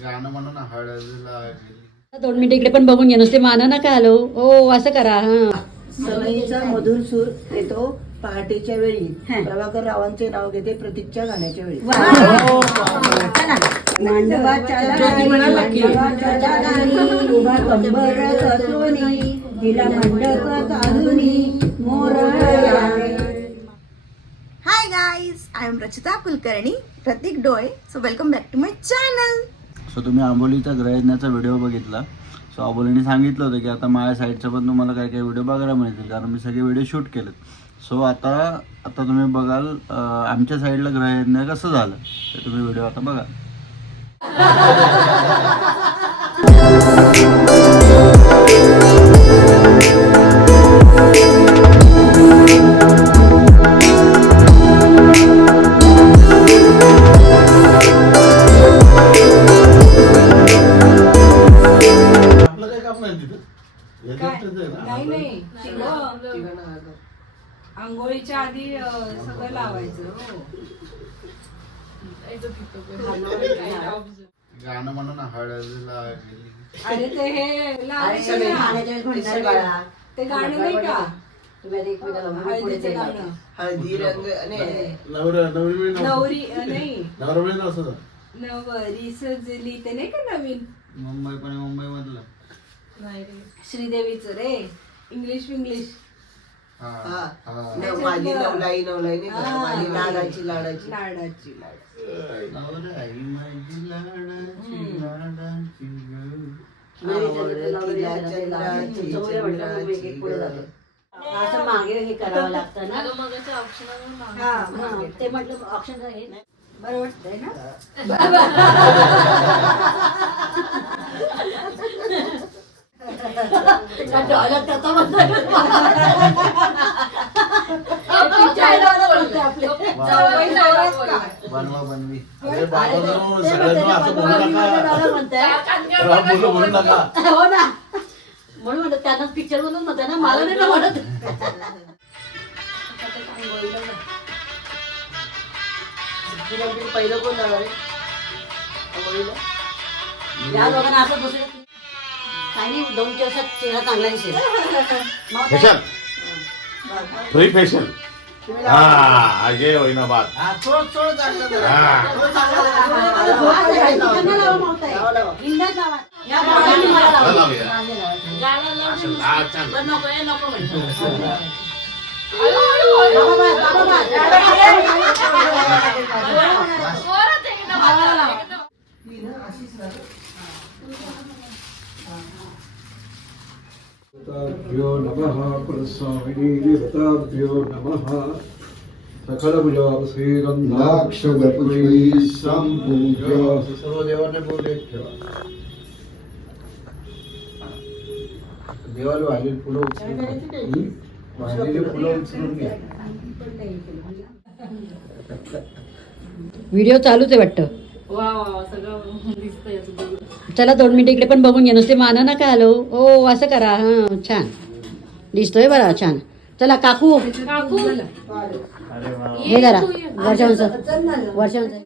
गाणं म्हणून दोन मिनिटं इकडे पण बघून घ्या नुसते माना नका आलो? ओ असं करा हा. सनईचा मधुर सूर येतो पहाटेच्या वेळी. प्रभाकर रावांचे नाव घेते प्रतीकच्या गाण्याच्या वेळी. मांडवाच्या दारी, मांडवाच्या दारी, उभा कंबर कसोनी, तिला मंडप काढुनी, Morya. Hi guys I am Rachita Kulkarni Pratik Dole so welcome back to my channel so तुम्ही आंबोलीचा ग्रहण्याचा व्हिडिओ बघितला. सो आंबोलीने सांगितलं होतं की आता माझ्या साईडचं पण तुम्हाला काही काही व्हिडिओ बघायला मिळतील कारण मी सगळे व्हिडिओ शूट केलेत. सो आता आता तुम्ही बघाल आमच्या साईडला ग्रहयज्ञ कसं झालं ते तुम्ही व्हिडिओ आता बघा. अरे ते हे सगळे वेळेस बाळा. ते गाणं नाही का? तुम्ही आता एकमेकाला म्हणून पुढे हळदीचं जायला. गाणं. हळदी रंग नवरा नवरी नवरी अ, नाही. नवरा असं नवरी सजली ते नाही का नवीन? मुंबई पण मुंबई मधलं. नाही रे. श्रीदेवीचं रे. English English. हा. हा. माझी नवलाई नवलाई नाही का? माझी लाडाची लाडाची. लाडाची लाडाची. नवरा आई माझी लाडाची लाडाची. असं मागे हे करावं लागतं ना? ते म्हटलं ऑप्शन हे नाही. बरं वाटतंय ना? त्याचा बनवा बनवी. अरे बाबा अरे, जरा ते सगळ्यांना म्हणते, असं बोलू बनवा, नका. dialogue म्हणताय. राम बोलू बोलू नका. हो ना. म्हणून म्हणतात त्यांना पिक्चर म्हणतात ना मला नाही ना म्हणत? पहिलं कोण जाणार आहे? या दोघांना असं दुसरं काही दोन दिवसात चेहरा चांगला दिसेल. फ्री फॅशन हा अजय होईना बात हा, चोळ चोळ चांगलं जरा. हा. चोळ चांगलं जरा. हा, ते आहे. तिकडनं लावा मावताय. लावा, लावा. इंदाच लावा. या बाळाने मला लावा. चला लावूया. बाळाने लावा. गाणं लावून असं लाल छान. बरं, नको हे नको म्हणतो. बाबा बाय, बाबा बाय. भ्यो नमः पुरस्वामिनी देवताभ्यो नमः सकलभुजाभिषेकन्धाक्षगपुरी सम्पूज्य सर्व देवाने बोलले ठेवा देवाला वाहिलेली फुलं उचलून घ्या. वाहिलेली फुलं उचलून घ्या व्हिडिओ चालूच आहे वाटतं वा वा सगळं दिसतंय. चला दोन मिनिटं इकडे पण बघून घ्या नुसते माना नका आलो. ओ असं करा. हा छान. दिसतोय बरा छान. चला काकू. हे जरा वर्षांचं वर्षांचं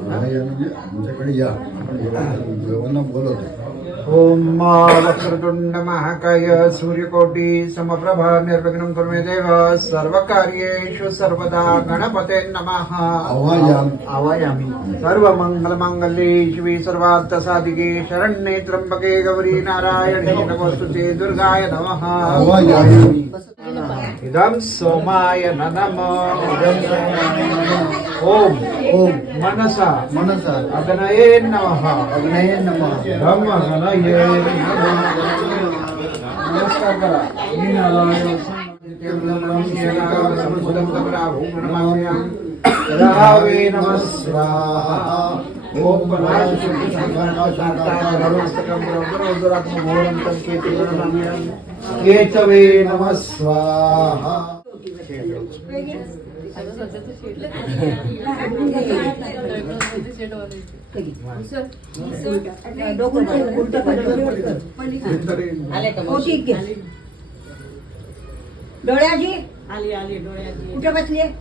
आमच्याकडे या. आपण बोलवतो ఓం మా వక్రతుండ మహాకాయ సూర్యకోటి సమప్రభ నిర్విఘ్నం కురుమే దేవ సర్వకార్యేషు సర్వదా గణపతే నమ. ఆవాయామి. సర్వమంగళమంగళే శివే సర్వార్థ సాధికే శరణ్యే త్రంబకే గౌరీ నారాయణే నమస్తుతే దుర్గాయ నమ. ఇదం సోమాయ నమో. ఓం. ओम. मनसा मनसा अग्नये नमः अग्नये नमः. ब्रह्मगणये नमस्कार करा मी नारायण रावे नमः. स्वाहा ओम शुद्ध केतवे नमः स्वाहा डोळ्याची आली आली डोळ्याची कुठे बसली गेली?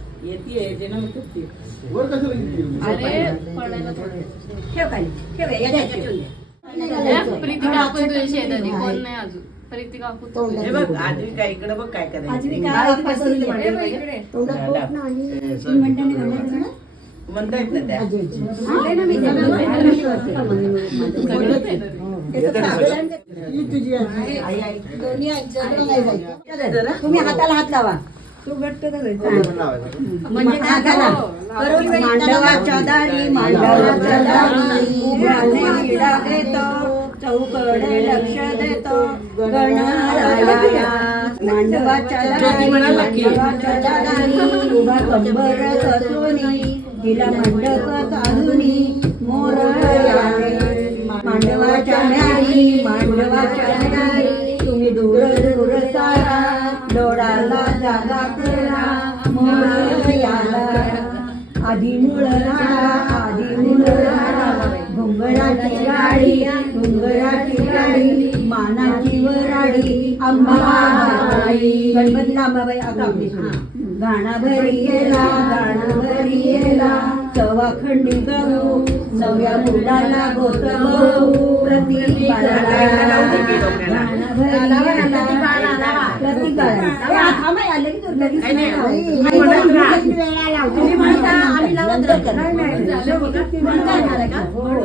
ठेव खाली ठेव. प्रीती तुझी शेजारी कोण नाही अजून. हे बघ काय इकडे बघ करायचं म्हणते. ना त्या ते. तुम्ही हाताला हात लावा म्हणजे दारी उभ्याने विडा देतो चौकडे लक्ष देतो. गणराया मांडवाच्या दारी मांडवाच्या दारी. उभा कंबर कसोनी तिला मंडप चालुनी मोर मांडवाच्या मांडवाच्या तुम्ही दूर दूर सारा. डोळाला जागा करा मोर याला आधी मुळ घुंगराची गाडी घुंगराची गाडी मानाची वराडी अंबाबाई गणपती नामाबाई आता आपली सुरू. गाणा भरी येला गाणा भरी येला सवा खंडी गहू नव्या मुलाला गोत गहू प्रति बाळाला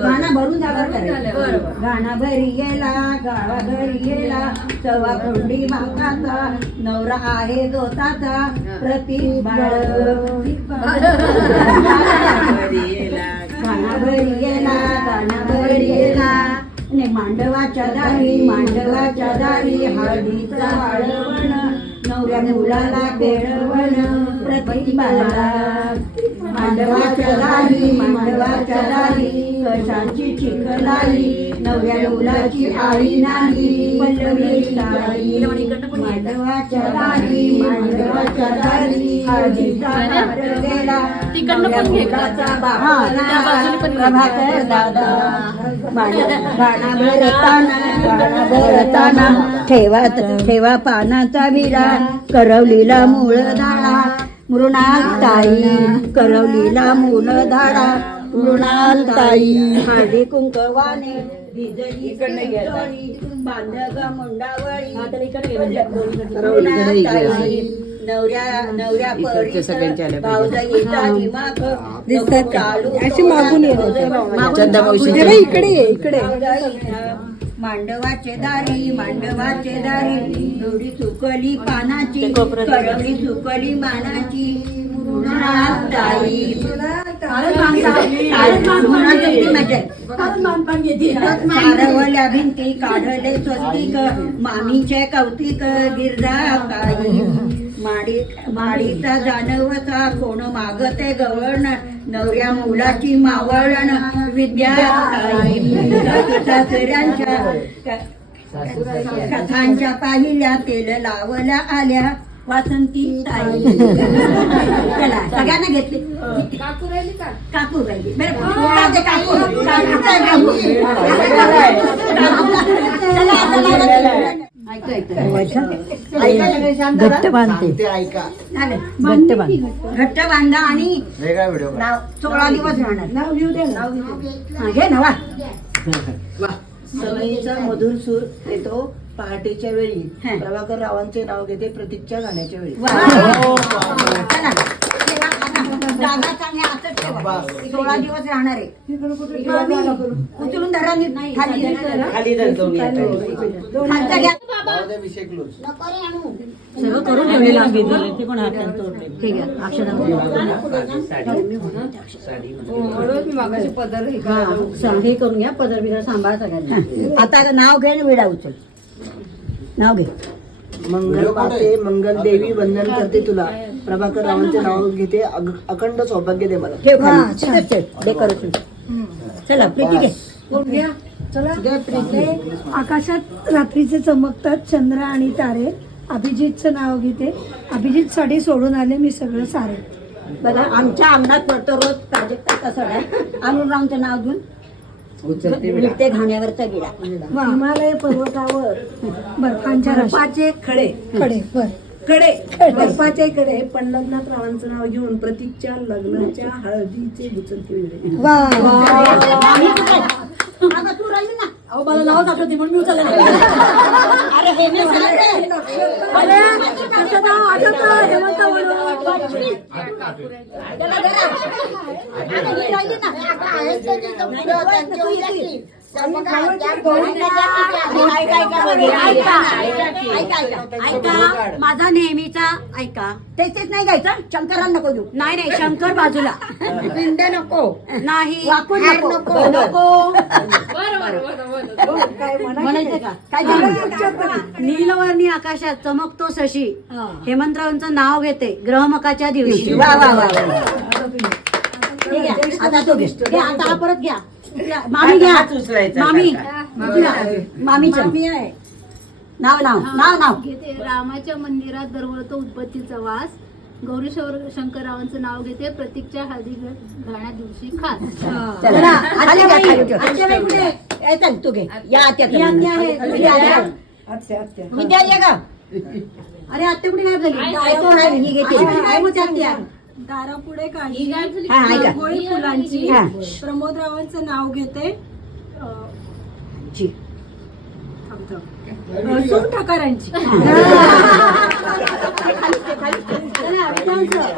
गाणा भरी भरून करायचं. गेला गावा घरी गेला सवा कोंडी माताचा नवरा आहे दोताचा प्रति बाळ गाणा भरी गेला मांडवाच्या दारी मांडवाच्या दारी हळदीचा वाळवण नवऱ्या मुलाला बेळवण प्रतिबाला मांडवाच्या दारी मांडवाच्या दारी कशाची चिखलाई नवऱ्या मुलाची आई नाही पल्लवी ताई मांडवाच्या दारी मांडवाच्या दारी हळदीचा गेला तिकडनं पण घे. मुलाचा बाबा प्रभाकर दादा. भरताना ठेवा ठेवा पानाचा विरा करवलीला मूळ दाळा मृणाल ताई करवलीला मूळ धाडा मृणाल ताई. हळदी कुंकवाने बांधग मुंडावळी मृणाल ताई. नवऱ्या नवऱ्या परी भाऊजाईचा दिमाग नको चालू अशी मागून इकडे. इकडे मांडवाचे दारी मांडवाचे दारी. दोरी चुकली पानाची करवली चुकली मानाची. ताई. सारवल्या भिंती काढले स्वस्तिक. मामीचे कौतिक गिरजा ताई माडी माडीचा जानवता कोण मागते गवळण नवऱ्या मुलाची मावळण विद्या ताई सासऱ्यांच्या कथांच्या पाहिल्या तेल लावल्या आल्या. वासंती ताई चला सगळ्यांना घेतली. काकू? राहिली का काकू राहिली बरं, काकू काकू ऐका. घट्ट बांधा आणि वेगळा व्हिडिओ सोळा दिवस राहणार. नाव दे नाव घे ना वा. मधुर सूर येतो पहाटेच्या वेळी. प्रभाकर रावांचे नाव घेते प्रतीकच्या गाण्याच्या वेळी. सोळा दिवस राहणार आहे. उचलून धरा. खाली खाली सर्व करून ठेवलेलं आहे. ठीक आहे अक्षरा मी मागाशी पदर हे हा, हे करून घ्या पदर बिदर सांभाळ सगळ्यांना. आता नाव घे आणि विडा उचल. नाव घे. मंगल पाते मंगल देवी वंदन करते तुला. प्रभाकर रावांचे नाव घेते. अखंड सौभाग्य दे मला. चला. प्रीती घे. चला आकाशात रात्रीचे चमकतात चंद्र आणि तारे. अभिजितचं नाव घेते. अभिजित साठी सोडून आले मी सगळं सारे. बघा आमच्या अंगणात पडतो रोज प्राजक्ता कसं आहे अनुरामचं नाव घेऊन विटते घाण्यावरचा विडा. हिमालय पर्वतावर. बर्फांच्या रपाचे खडे. खडे बर. कडे बर्फाच्या कडे पण लग्नात रावांचं नाव घेऊन प्रतीकच्या लग्नाच्या हळदीचे बुचलते वेगळे अहो मला नावच आठवते म्हणून मी उचललं नाही. अरे, त्याचं नाव आठवतं, हेमंत म्हणून. ऐका माझा नेहमीचा ऐका तेच नाही गायचं शंकरांना नको देऊ नाही नाही शंकर बाजूला पिंड नको नाही वाकून नको. नको काय म्हणायचं का काय? नीलवर्णी आकाशात चमकतो शशी हेमंतरावांचं नाव घेते ग्रहमकाच्या दिवशी. हे. आता तो हे आता हा परत घ्या मामी घ्या. मामी. मामीचं नाव नाव नाव नाव. घेते. रामाच्या मंदिरात दरवळतो उत्पत्तीचा वास. गौरी शंकर- शंकररावांचं नाव घेते. प्रतीकच्या हळदी घाण्या दिवशी खास. चला. खाली घ्या, खाली ठेव. आत्याबाई कुठे? ए, चल तू घे. या आत्याकडे. आत्या. आहे. तुम्ही आत्या. विद्या ये ग. अरे आत्या कुठे गायब झाली? ही घेते. आहे आत्या. दारापुढे काढली हा, ऐका. रांगोळी फुलांची हा. प्रमोदरावांचं नाव घेते जी. सून ठाकरांची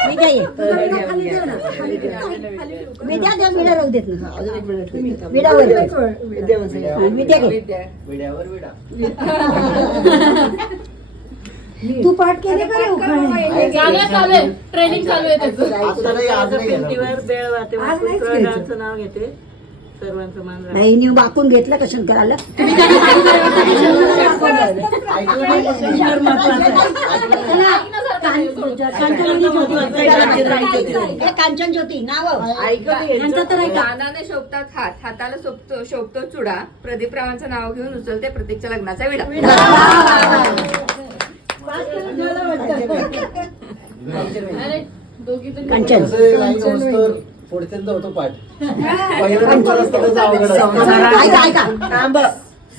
विद्या ये. विद्या द्या विडा राहू देत ना अजून एक मिनिट विडा वर ठेव. विद्या म्हणते हा, विद्या घे विड्यावर विडा तू पाठ केले का रे उखाणे? ट्रेनिंग चालू आहे. त्याचं. नाही आज नाही घेणार. आज नाहीच घ्यायचं. नाही नी वाकून घेतलं का शंकराला हे कांचन ज्योती. नाव यांचं तर ऐका. कानाने शोभतात हात. हाताला शोभतो शोभतो चुडा. प्रदीप रावांचं नाव घेऊन उचलते प्रतीकच्या लग्नाचा विडा. कांचन. पुढच्यांदा होतो पाठ.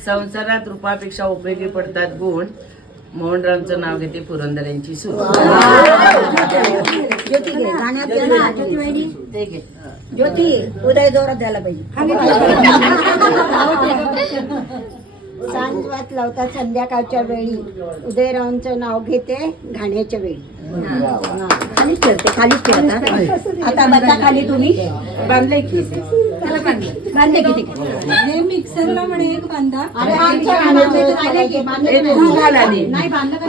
संसारात रूपापेक्षा उपयोगी पडतात गुण. मोहनरावचं नाव घेते पुरंदर सूर घे ज्योती उदय जोरात द्यायला पाहिजे. सांजवात लावतात संध्याकाळच्या वेळी. उदयरावांचं नाव घेते घाण्याच्या वेळी. खालीच ठेवते खालीच ठेवता आता बसा खाली तुम्ही. बांधले की? बांधले किती हे मिक्सरला म्हणे एक बांधा. नाही? बांधलं.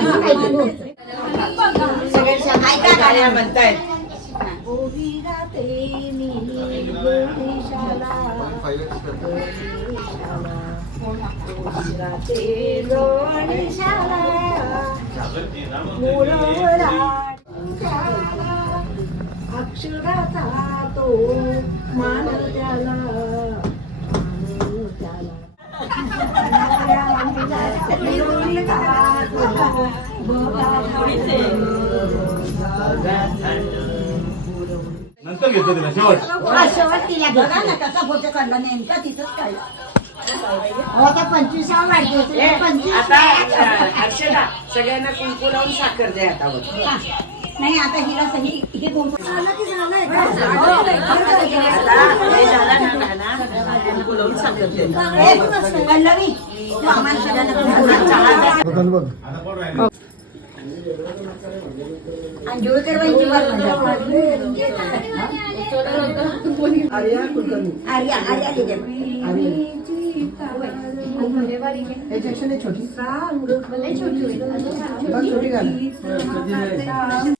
अक्षराचा तो मान त्याला नंतर घेतो तिला शेवट. शेवट तिला बघा ना कसा फोटो काढला नेमका तिथंच काय? आता पंचवीसावा वाढदिवस. पंचवीस आता अक्षरा सगळ्यांना कुंकू लावून साखर द्या हातावर नाही आता हिला सही हे कुंकू झालं की झालंय. कुंकू लावून साखर द्या. ए, पल्लवी तू आम्हाला सगळ्यांना कुंकू लाव. चहा द्या. बघ. बघ आणि जुळकर बाईंची बात म्हणतात. आर्या आर्या. याच्यापेक्षा नाही छोटी छोटी? गाणं